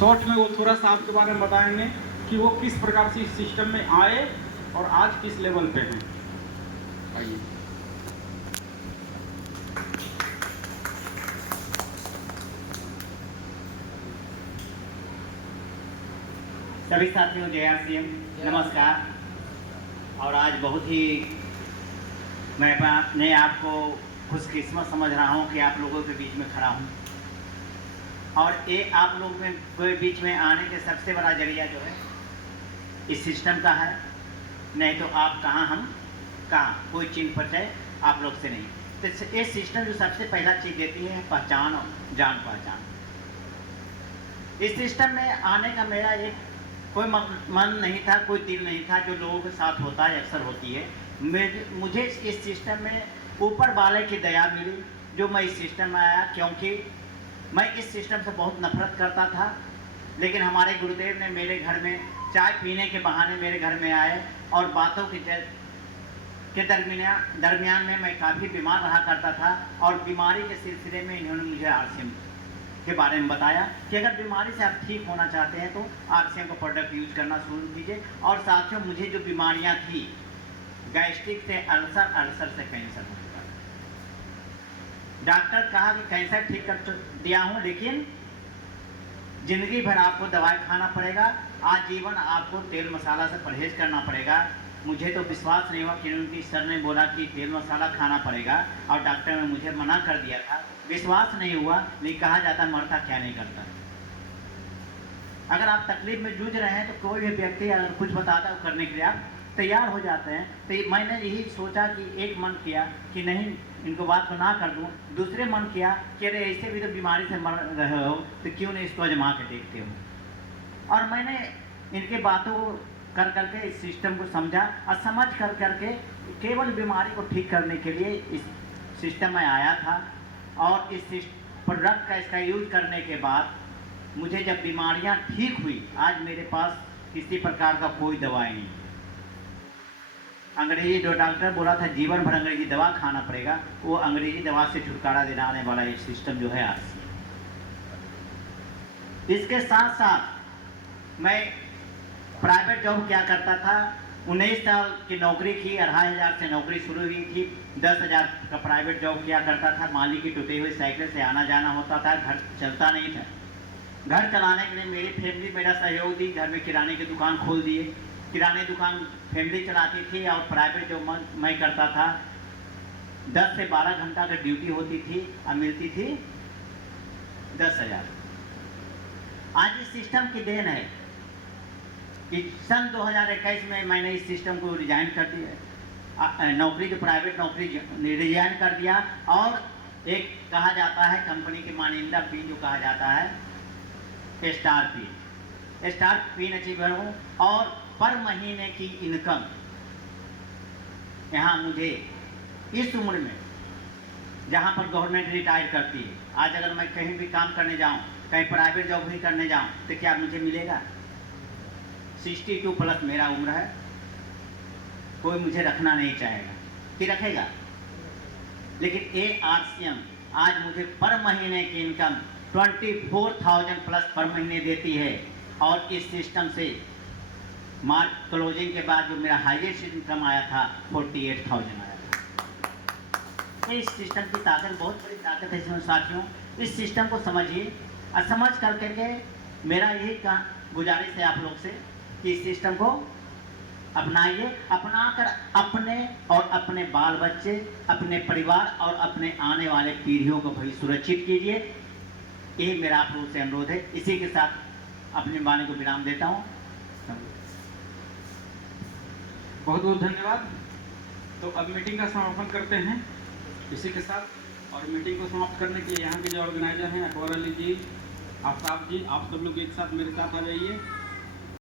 Short में वो थोड़ा सा आपके बारे में बताएंगे कि वो किस प्रकार से इस सिस्टम में आए और आज किस लेवल पे हैं। आइए। सभी साथियों जय आरसीएम, नमस्कार। और आज बहुत ही मैं अपने आप को खुशकिस्मत समझ रहा हूँ कि आप लोगों के बीच में खड़ा हूँ। और ये आप लोग में के बीच में आने के सबसे बड़ा जरिया जो है इस सिस्टम का है। नहीं तो आप कहाँ, हम कहाँ, कोई चिन्ह परिचय आप लोग से नहीं। तो ये सिस्टम जो सबसे पहला चीज़ देती है पहचान और जान पहचान। इस सिस्टम में आने का मेरा एक कोई मन नहीं था, कोई दिल नहीं था, जो लोगों के साथ होता है अक्सर होती है। मुझे इस सिस्टम में ऊपर वाले की दया मिली जो मैं इस सिस्टम में आया, क्योंकि मैं इस सिस्टम से बहुत नफरत करता था। लेकिन हमारे गुरुदेव ने मेरे घर में चाय पीने के बहाने मेरे घर में आए और बातों के दरमियान में मैं काफ़ी बीमार रहा करता था। और बीमारी के सिलसिले में इन्होंने मुझे आरसीएम के बारे में बताया कि अगर बीमारी से आप ठीक होना चाहते हैं तो आरसीएम का प्रोडक्ट यूज करना शुरू कीजिए। और साथियों, मुझे जो बीमारियां थी, गैस्ट्रिक से अल्सर, अल्सर से कैंसर हो चुका। डॉक्टर कहा कि कैंसर ठीक कर दिया हूं, लेकिन जिंदगी भर आपको दवाई खाना पड़ेगा, आजीवन आपको तेल मसाला से परहेज करना पड़ेगा। मुझे तो विश्वास नहीं हुआ कि उनकी सर ने बोला कि तेल मसाला खाना पड़ेगा और डॉक्टर ने मुझे मना कर दिया था। विश्वास नहीं हुआ, लेकिन कहा जाता मरता क्या नहीं करता। अगर आप तकलीफ में जूझ रहे हैं तो कोई भी व्यक्ति अगर कुछ बताता है करने के लिए आप तैयार हो जाते हैं। तो मैंने यही सोचा कि एक मन किया कि नहीं, इनको बात को ना कर दूं। दूसरे मन किया कि अरे ऐसे भी तो बीमारी से मर रहे हो तो क्यों नहीं इसको आजमा के देखते हो। और मैंने इनके बातों को कर करके इस सिस्टम को समझा और समझ कर करके केवल बीमारी को ठीक करने के लिए इस सिस्टम में आया था। और इस प्रोडक्ट का इसका यूज करने के बाद मुझे जब बीमारियां ठीक हुई, आज मेरे पास किसी प्रकार का कोई दवाई नहीं। अंग्रेजी जो डॉक्टर बोला था जीवन भर अंग्रेजी दवा खाना पड़ेगा, वो अंग्रेजी दवा से छुटकारा दिलाने वाला ये सिस्टम जो है आरसीएम। इसके साथ साथ मैं प्राइवेट जॉब क्या करता था। 19 साल की नौकरी की, 2,500 से नौकरी शुरू हुई थी। 10,000 का प्राइवेट जॉब किया करता था। माली की टूटी हुई साइकिल से आना जाना होता था, घर चलता नहीं था। घर चलाने के लिए मेरी फैमिली मेरा सहयोग दी। घर में किराने की दुकान खोल दिए, किराने दुकान फैमिली चलाती थी और प्राइवेट जॉब मैं करता था। 10 से 12 घंटा की ड्यूटी होती थी और मिलती थी 10,000। आज इस सिस्टम की देन है कि सन 2021 में मैंने इस सिस्टम को रिजाइन कर दिया, नौकरी जो प्राइवेट नौकरी रिजाइन कर दिया। और एक कहा जाता है कंपनी की मानिंदा पिन जो कहा जाता है स्टार पिन अचीवर हूँ। और पर महीने की इनकम यहाँ मुझे इस उम्र में, जहाँ पर गवर्नमेंट रिटायर करती है, आज अगर मैं कहीं भी काम करने जाऊँ, कहीं प्राइवेट जॉब भी करने जाऊँ तो क्या मुझे मिलेगा? 62 प्लस मेरा उम्र है। कोई मुझे रखना नहीं चाहेगा कि रखेगा। लेकिन ये आरसीएम आज मुझे पर महीने की इनकम 24,000 प्लस पर महीने देती है। और इस सिस्टम से मार्च क्लोजिंग के बाद जो मेरा हाईएस्ट इनकम आया था 48,000 आया था। इस सिस्टम की ताकत बहुत बड़ी ताकत है साथियों। इस सिस्टम को समझिए और समझ करके मेरा यही गुजारिश है आप लोग से कि इस सिस्टम को अपनाइए। अपनाकर अपने और अपने बाल बच्चे, अपने परिवार और अपने आने वाले पीढ़ियों को भी सुरक्षित कीजिए। यही मेरा आप लोग से अनुरोध है। इसी के साथ अपनी वाणी को विराम देता हूँ। बहुत बहुत धन्यवाद। तो अब मीटिंग का समापन करते हैं इसी के साथ। और मीटिंग को समाप्त करने के लिए यहाँ के जो ऑर्गेनाइजर हैं, अकबर अली जी, आफ्ताब जी, आप सब लोग एक साथ मेरे साथ आ जाइए।